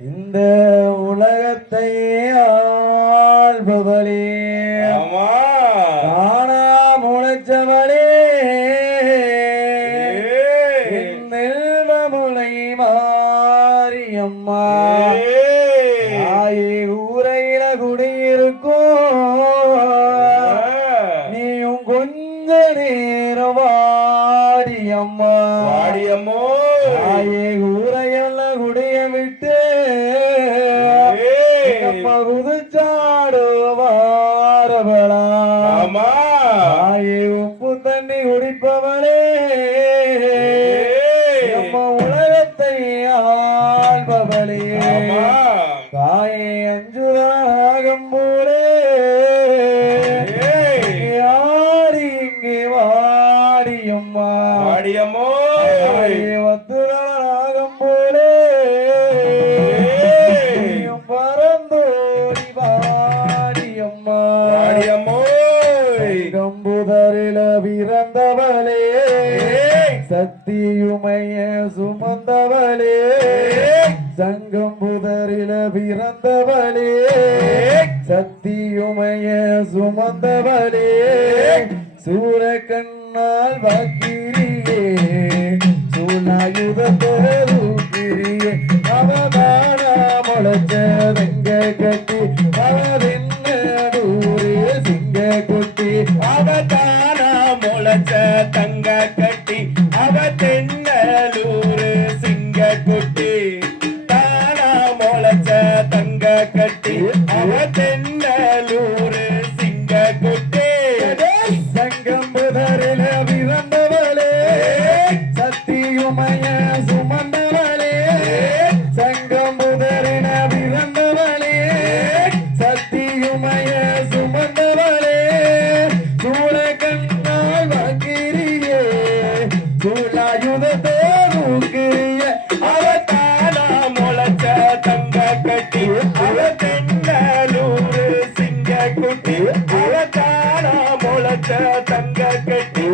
இந்த உலகத்தை ஆள்பவளே. ஆனா முளைச்சவளே நெல்வமுளை eh, சங்கம் புதரில பிறந்தவளே. சத்தியுமைய சுமந்தவளே. சூர கண்ணால் வாக்கிரியே. சூழாயுத பெருக்கிரியே Let's do it. வச்ச தங்க கட்டி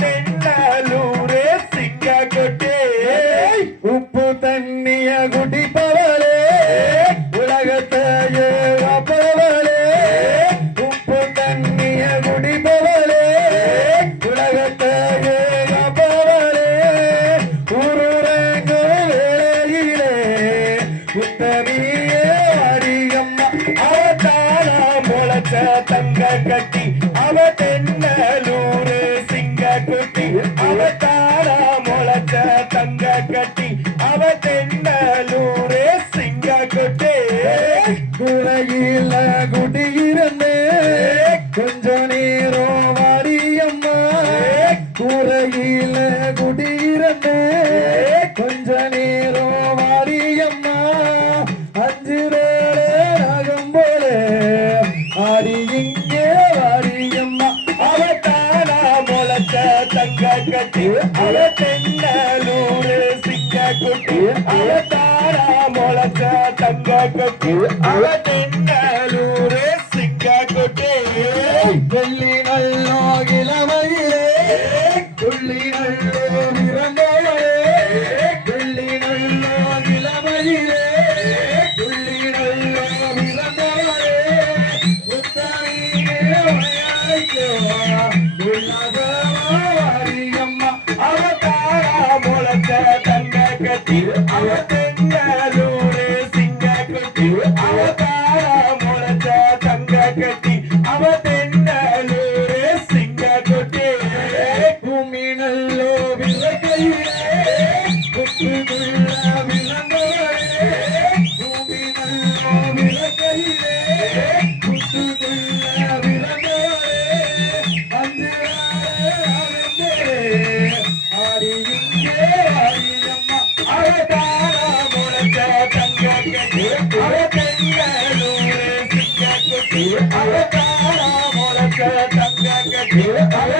தென்னலூரே சிங்க கொட்டி. உப்பு தண்ணிய குடிப்பவளே உலகத்தையே அப்பவளே உப்பு தண்ணிய குடிப்பவளே உலகத்தையே அப்பவளே உருரங்களிலே உத்தமி குடி இருந்தே கொஞ்ச நேரம் வாரியம்மா கூரையில குடி இருந்தே கொஞ்ச நேரம் வாரியம்மா அஞ்சு ரேரே நகம் போல. ஆடி இங்கே வாரியம்மா அவத்தானா முளைச்ச தங்க கட்டி. அவ தென்னலூர் சிக்க குட்டி. அவத்தானா முளைச்ச தங்க கட்டி. அவ அவ தாரா முழக்க தங்க கட்டி அவ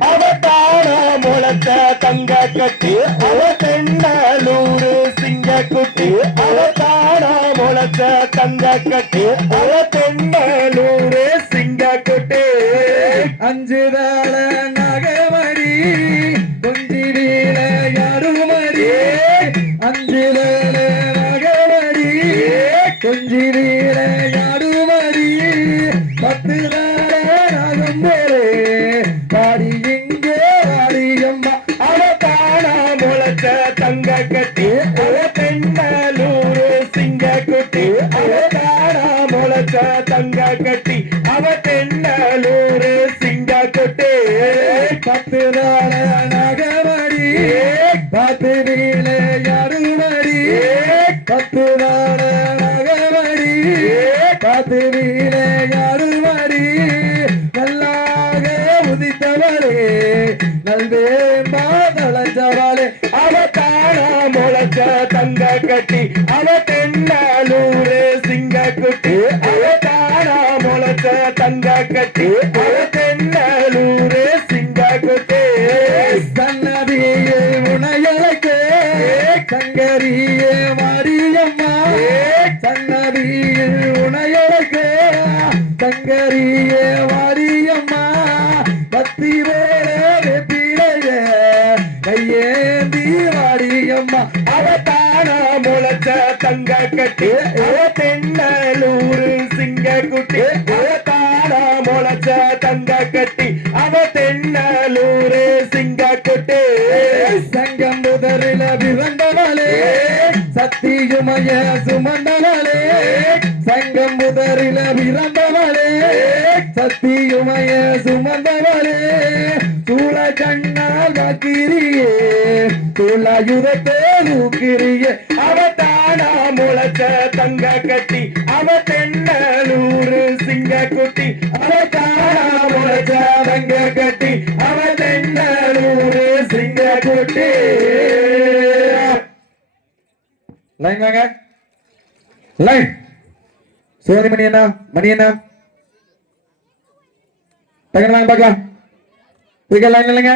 அவத்தான முளத்த தங்க கட்டி அவ தென்னலூரு சிங்க குட்டி. அவத்தான முளத்த தங்க கட்டி அவ கட்டி அவ தென்னலூரு சிங்க குட்டி. அவ தான முளைச்ச தங்க கட்டி. அவ தென்னலூரு சிங்க குட்டி. பத்து வேள பத்து வீர அருமடி பத்து வேள பத்து வீர அருமடி நல்லாக உதித்தவரே நல்வே கட்டி அவ தென்னலூரு சிங்க குட்டி. அவ தான முளைச்ச தங்க கட்டி. அவ தென்னலூரு சிங்க குட்டி. சன்னதியே உனையழைக்கே. சங்கரியே மாரியம்மா. சன்னதியே உனையழைக்கே. சங்கரியே மாரியம்மா. பத்தி வேலே பிழையே. கையேந்தி தங்க கட்டி அவ தென்னலூரு சிங்க குட்டி அவ தான முளைச்ச தங்க கட்டி. அவ தென்னலூரு சிங்க குட்டி சங்கம் முதலில பிறந்தவளே சத்தியுமய சுமந்தவளே சங்கம் முதலில பிறந்தவளே சத்தியுமய சுமந்தவளே சூழ கண்ணால் வாக்கிரியே துளாயுதத்தே ஊக்கிரியே அவ தான முளைச்ச தங்க கட்டி அவ தென்னலூரு சிங்க குட்டி. அவ தானா முளைச்ச தங்க கட்டி அவ தென்னலூரு சிங்க குட்டி. லைன் வாங்க. லைன் சோதி மணி என்ன மணி என்ன டக்குனு வாங்க பார்க்கலாம். லைன் இல்லைங்க.